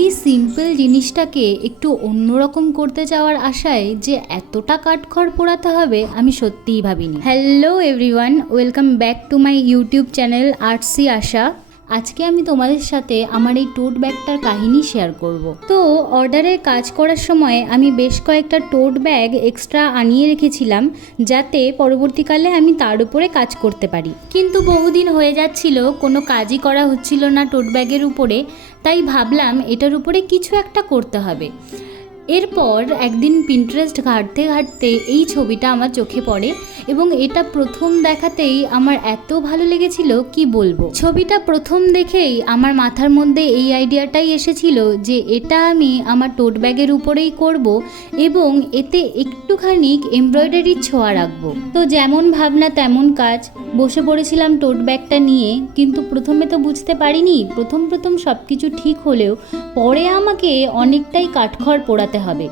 এই সিম্পল জিনিসটাকে একটু অন্যরকম করতে যাওয়ার আশায় যে এতটা কাঠখড় পোড়াতে হবে আমি সত্যিই ভাবিনি। Hello everyone, welcome back to my YouTube channel Artsy Asha. আজকে আমি তোমাদের সাথে আমার এই টোট ব্যাগটার কাহিনী শেয়ার করব। তো অর্ডারের কাজ করার সময় আমি বেশ কয়েকটা টোট ব্যাগ এক্সট্রা আনিয়ে রেখেছিলাম, যাতে পরবর্তীকালে আমি তার উপরে কাজ করতে পারি। কিন্তু বহুদিন হয়ে যাচ্ছিল, কোনো কাজই করা হচ্ছিল না টোট ব্যাগের উপরে, তাই ভাবলাম এটার উপরে কিছু একটা করতে হবে। এরপর একদিন পিন্টারেস্ট ঘাঁটতে ঘাঁটতে এই ছবিটা আমার চোখে পড়ে এবং এটা প্রথম দেখাতেই আমার এত ভালো লেগেছিল কি বলবো। ছবিটা প্রথম দেখেই আমার মাথার মধ্যে এই আইডিয়াটাই এসেছিল যে এটা আমি আমার টোট ব্যাগের উপরেই করব এবং এতে একটুখানি এমব্রয়ডারির ছোঁয়া রাখবো। তো যেমন ভাবনা তেমন কাজ, বসে পড়েছিলাম টোট ব্যাগটা নিয়ে। কিন্তু প্রথমে তো বুঝতে পারিনি, প্রথম সব কিছু ঠিক হলেও পরে আমাকে অনেকটাই কাঠখড় পোড়াতে হবে।